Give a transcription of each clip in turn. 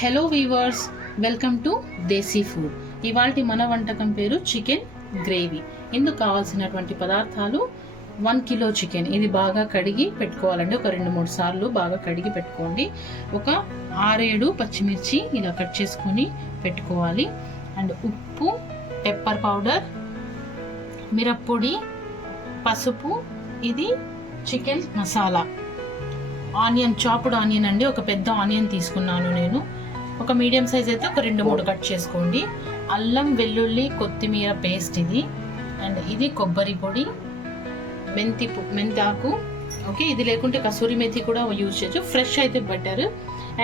Hello weavers, welcome to desi food. ఇవాల్టి మన వంటకం పేరు చికెన్ గ్రేవీ. ఇందుకు కావాల్సినటువంటి పదార్థాలు 1 కిలో చికెన్. ఇది బాగా కడిగి పెట్టుకోవాలండి. ఒక 2-3 సార్లు బాగా కడిగి పెట్టుకోండి. ఒక 6-7 పచ్చిమిర్చి ఇలా కట్ చేసుకొని పెట్టుకోవాలి. అండ్ ఉప్పు, పెప్పర్ పౌడర్, మిరప్పొడి, పసుపు, ఇది chicken masala, onion, chopped onion అండి. ఒక పెద్ద ఆనియన్ తీసుకున్నాను నేను. ఒక మీడియం సైజ్ అయితే ఒక 2-3 కట్ చేసుకోండి. అల్లం, వెల్లుల్లి, కొత్తిమీర పేస్ట్ ఇది. అండ్ ఇది కొబ్బరి పొడి, మెంతాకు. ఓకే, ఇది లేకుంటే కసూరి మెథి కూడా యూజ్ చేయొచ్చు. ఫ్రెష్ అయితే బెటర్.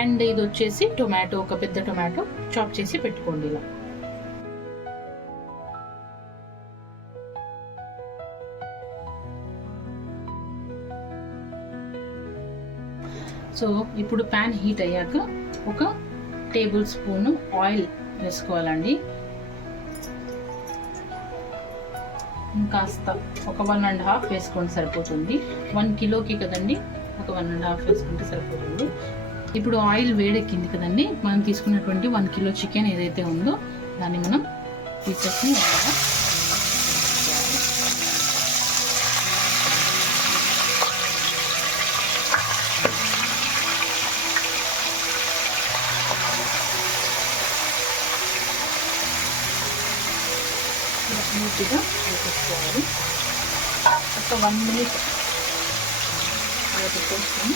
అండ్ ఇది వచ్చేసి టొమాటో, ఒక పెద్ద టొమాటో చాప్ చేసి పెట్టుకోండి ఇలా. సో ఇప్పుడు ప్యాన్ హీట్ అయ్యాక ఒక టేబుల్ స్పూన్ ఆయిల్ వేసుకోవాలండి. కాస్త ఒక 1.5 వేసుకోండి, సరిపోతుంది. 1 కిలోకి కదండి, ఒక 1.5 వేసుకుంటే సరిపోతుంది. ఇప్పుడు ఆయిల్ వేడెక్కింది కదండి. మనం తీసుకున్నటువంటి 1 కిలో చికెన్ ఏదైతే ఉందో దాన్ని మనం పీసెస్ని నీట్గా వేసేసుకోవాలి. ఒక 1 మినిట్ అలా పెట్టేసుకొని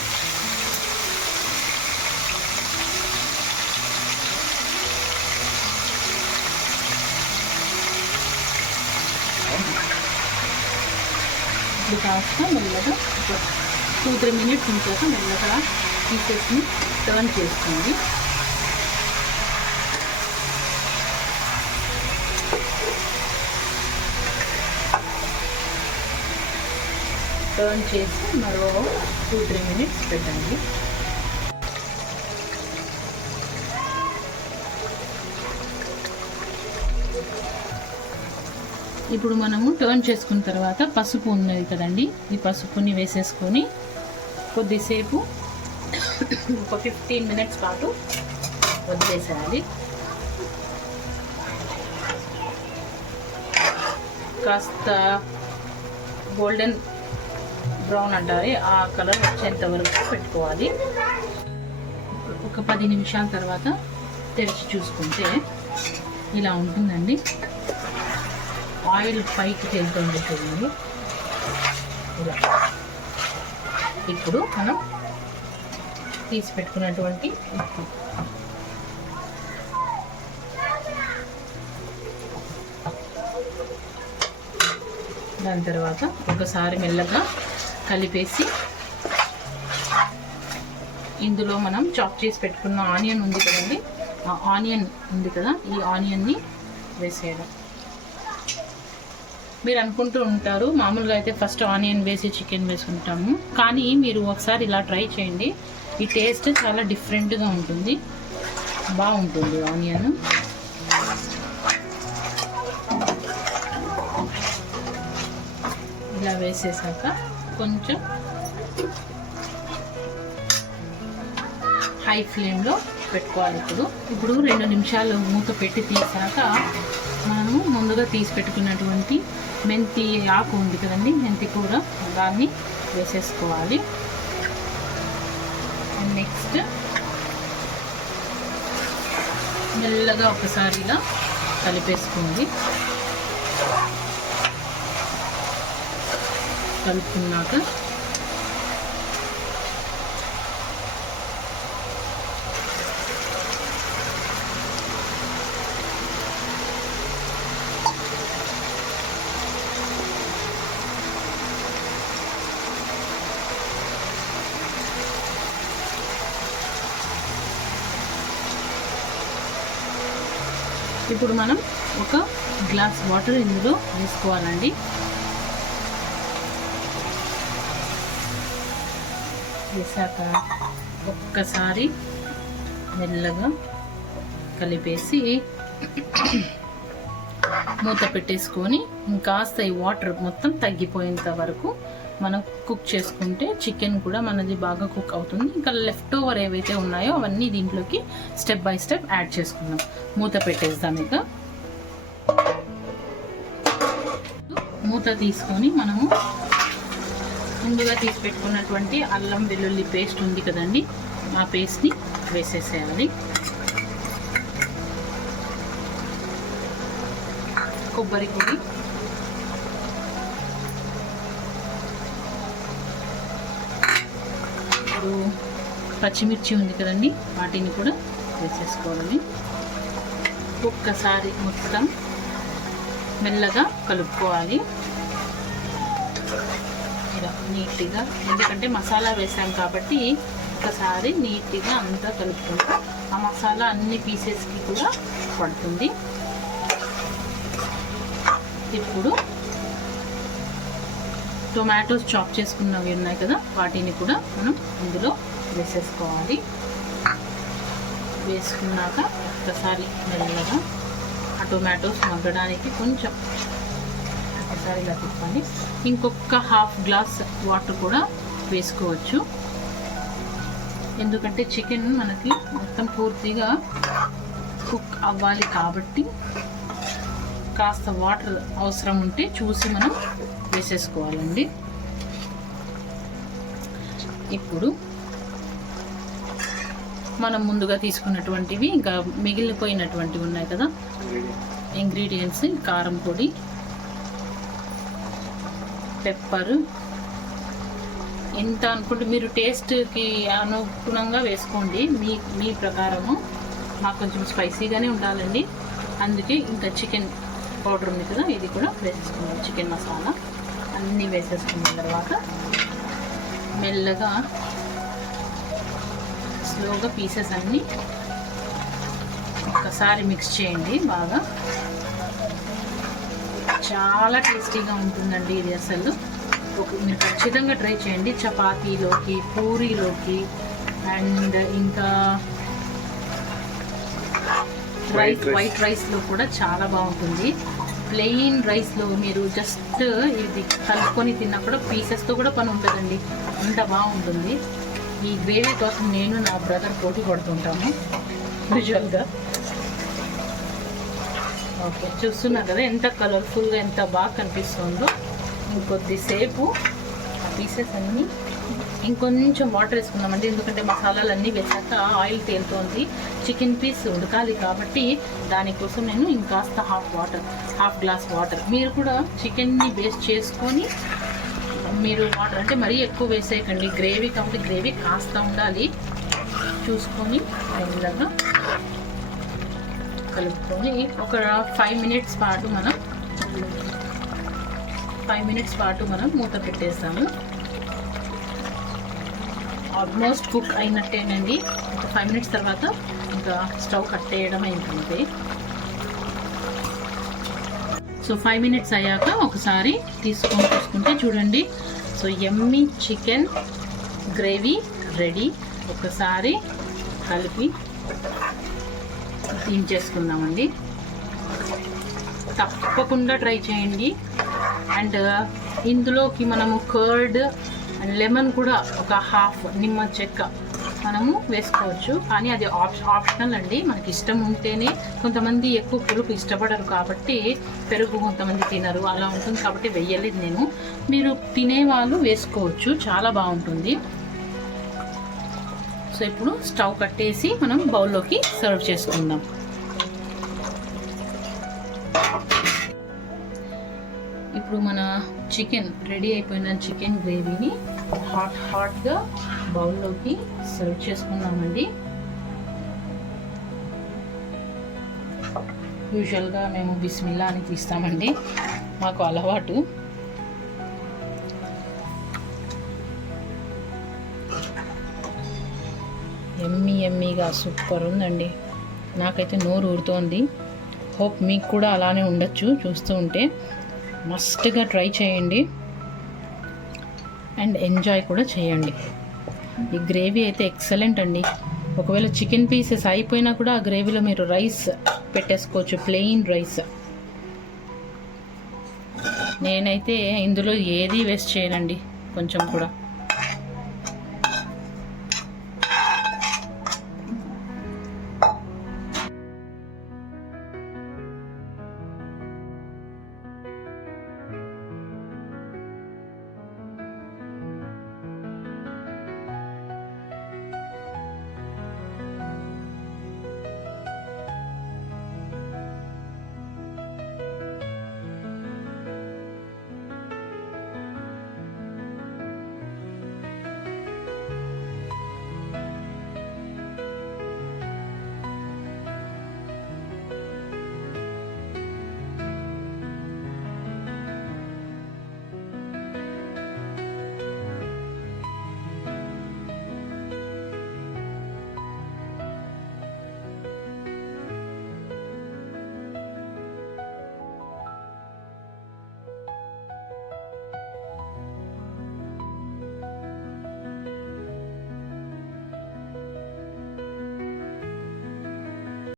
ఇప్పుడు కాస్త మెల్లగా 2-3 మినిట్స్ ఉంచాక మెల్లగా పీసెస్ని టర్న్ చేసుకోండి. టర్న్ చేసి మరో 2-3 మినిట్స్ పెట్టండి. ఇప్పుడు మనము టర్న్ చేసుకున్న తర్వాత పసుపు ఉన్నది కదండి, ఈ పసుపుని వేసేసుకొని కొద్దిసేపు ఒక 15 మినిట్స్ పాటు వదిలేసేయాలి. కాస్త గోల్డెన్ బ్రౌన్ అంటారు, ఆ కలర్ వచ్చేంత వరకు పెట్టుకోవాలి. ఒక 10 నిమిషాల తర్వాత తెరిచి చూసుకుంటే ఇలా ఉంటుందండి. ఆయిల్ పైకి తేలుతుంది చూడండి ఇలా. ఇప్పుడు మనం తీసి పెట్టుకున్నటువంటి ఉప్పు, దాని తర్వాత ఒకసారి మెల్లగా కలిపేసి ఇందులో మనం చాప్ చేసి పెట్టుకున్న ఆనియన్ ఉంది కదండి, ఆ ఆనియన్ ఉంది కదా, ఈ ఆనియన్ని వేసేయడం. మీరు అనుకుంటూ ఉంటారు మామూలుగా అయితే ఫస్ట్ ఆనియన్ వేసి చికెన్ వేసుకుంటాము, కానీ మీరు ఒకసారి ఇలా ట్రై చేయండి. ఈ టేస్ట్ చాలా డిఫరెంట్గా ఉంటుంది, బాగుంటుంది. ఆనియన్ ఇలా వేసేసాక కొంచెం హై ఫ్లేమ్లో పెట్టుకోవాలి. ఇప్పుడు 2 నిమిషాలు మూత పెట్టి తీసాక మనము ముందుగా తీసి పెట్టుకున్నటువంటి మెంతి ఆకు ఉంది కదండి, మెంతి కూర, దాన్ని వేసేసుకోవాలి. అండ్ నెక్స్ట్ మెల్లగా ఒకసారి ఇలా కలిపేసుకోండి. కలుపుకున్నాక ఇప్పుడు మనం ఒక గ్లాస్ వాటర్ ఇందులో వేసుకోవాలండి. వేసాక ఒక్కసారి మెల్లగా కలిపేసి మూత పెట్టేసుకొని కాస్త ఈ వాటర్ మొత్తం తగ్గిపోయేంత వరకు మనం కుక్ చేసుకుంటే చికెన్ కూడా మనది బాగా కుక్ అవుతుంది. ఇంకా లెఫ్ట్ ఓవర్ ఏవైతే ఉన్నాయో అవన్నీ దీంట్లోకి స్టెప్ బై స్టెప్ యాడ్ చేసుకుందాం. మూత పెట్టేద్దాం. ఇక మూత తీసుకొని మనము ముందుగా తీసి పెట్టుకున్నటువంటి అల్లం వెల్లుల్లి పేస్ట్ ఉంది కదండి, ఆ పేస్ట్ని వేసేసేయాలి. కొబ్బరి పొడి, ఇప్పుడు పచ్చిమిర్చి ఉంది కదండి, వాటిని కూడా వేసేసుకోవాలి. ఒక్కసారి మొత్తం మెల్లగా కలుపుకోవాలి ఇలా నీట్గా, ఎందుకంటే మసాలా వేసాం కాబట్టి ఒకసారి నీట్గా అంతా కలుపుకుంటూ ఆ మసాలా అన్ని పీసెస్కి కూడా పడుతుంది. ఇప్పుడు టొమాటోస్ చాప్ చేసుకున్నవి ఉన్నాయి కదా, వాటిని కూడా మనం ఇందులో వేసేసుకోవాలి. వేసుకున్నాక ఒక్కసారి మెల్లగా ఆ టొమాటోస్ మగ్గడానికి కొంచెం ఒకసారి ఇలా తిప్పండి. ఇంకొక హాఫ్ గ్లాస్ వాటర్ కూడా వేసుకోవచ్చు, ఎందుకంటే చికెన్ మనకి మొత్తం పూర్తిగా కుక్ అవ్వాలి కాబట్టి కాస్త వాటర్ అవసరం ఉంటే చూసి మనం వేసేసుకోవాలండి. ఇప్పుడు మనం ముందుగా తీసుకున్నటువంటివి ఇంకా మిగిలిపోయినటువంటివి ఉన్నాయి కదా ఇంగ్రీడియంట్స్, కారం పొడి, పెప్పర్, ఎంత అనుకుంటే మీరు టేస్ట్కి అనుగుణంగా వేసుకోండి, మీ ప్రకారము. మాకు కొంచెం స్పైసీగానే ఉండాలండి, అందుకే ఇంకా చికెన్ పౌడర్ ఉంది కదా, ఇది కూడా వేసేసుకున్నాం. చికెన్ మసాలా అన్నీ వేసేసుకున్న తర్వాత మెల్లగా స్లోగా పీసెస్ అన్నీ ఒక్కసారి మిక్స్ చేయండి బాగా. చాలా టేస్టీగా ఉంటుందండి ఇది. అసలు మీరు ఖచ్చితంగా ట్రై చేయండి. చపాతీలోకి, పూరీలోకి, అండ్ ఇంకా వైట్ రైస్లో కూడా చాలా బాగుంటుంది. ప్లెయిన్ రైస్లో మీరు జస్ట్ ఇది కలుపుకొని తిన్నా కూడా పీసెస్తో కూడా పని ఉంటుందండి, అంత బాగుంటుంది. ఈ గ్రేవీ కోసం నేను నా బ్రదర్ పోటీ పడుతుంటాము యూజువల్గా. ఓకే, చూస్తున్నారు కదా ఎంత కలర్ఫుల్గా, ఎంత బాగా కనిపిస్తుందో. ఇంకొద్దిసేపు ఆ పీసెస్ అన్నీ ఇంకొంచెం వాటర్ వేసుకున్నామండి, ఎందుకంటే మసాలాలు అన్నీ వేసాక ఆయిల్ తేలుతోంది, చికెన్ పీస్ ఉడకాలి కాబట్టి దానికోసం నేను ఇంకాస్త హాఫ్ గ్లాస్ వాటర్. మీరు కూడా చికెన్ని బేస్ చేసుకొని మీరు వాటర్ అంటే మరీ ఎక్కువ వేసేయకండి, గ్రేవీ కాబట్టి గ్రేవీ కాస్త ఉండాలి, చూసుకొని మెల్లగా కలుపుకొని ఒక 5 మినిట్స్ పాటు మనం మూత పెట్టేస్తాము. Almost cook అయినట్టేనండి. ఒక 5 మినిట్స్ తర్వాత ఇంకా స్టవ్ కట్టేయడం అయింది. సో 5 మినిట్స్ అయ్యాక ఒకసారి చూసుకుంటే చూడండి, so yummy chicken gravy ready. ఒకసారి కలిపి దించేసుకుందామండి. తప్పకుండా ట్రై చేయండి. అండ్ ఇందులోకి మనము కర్డ్ అండ్ లెమన్ కూడా ఒక హాఫ్ నిమ్మ చెక్క మనము వేసుకోవచ్చు, కానీ అది ఆప్షనల్ అండి, మనకి ఇష్టం ఉంటేనే. కొంతమంది ఎక్కువ పులుపు ఇష్టపడరు కాబట్టి, పెరుగు కొంతమంది తినరు, అలా ఉంటుంది కాబట్టి వెయ్యలేదు నేను. మీరు తినేవాళ్ళు వేసుకోవచ్చు, చాలా బాగుంటుంది. సో ఇప్పుడు స్టవ్ కట్టేసి మనం బౌల్లోకి సర్వ్ చేసుకుందాం. ఇప్పుడు మన చికెన్ రెడీ అయిపోయిన చికెన్ గ్రేవీని హాట్గా బౌల్లోకి సర్వ్ చేసుకున్నామండి. యూజువల్గా మేము బిస్మిల్లా అని తీస్తామండి, మాకు అలవాటు. ఎమ్మీగా సూపర్ ఉందండి, నాకైతే నోరు ఊరుతోంది. హోప్ మీకు కూడా అలానే ఉండొచ్చు చూస్తూ ఉంటే. మస్ట్గా ట్రై చేయండి అండ్ ఎంజాయ్ కూడా చేయండి. ఈ గ్రేవీ అయితే ఎక్సలెంట్ అండి. ఒకవేళ చికెన్ పీసెస్ అయిపోయినా కూడా ఆ గ్రేవీలో మీరు రైస్ పెట్టేసుకోవచ్చు, ప్లెయిన్ రైస్. నేనైతే ఇందులో ఏది వేస్ట్ చేయనండి, కొంచెం కూడా.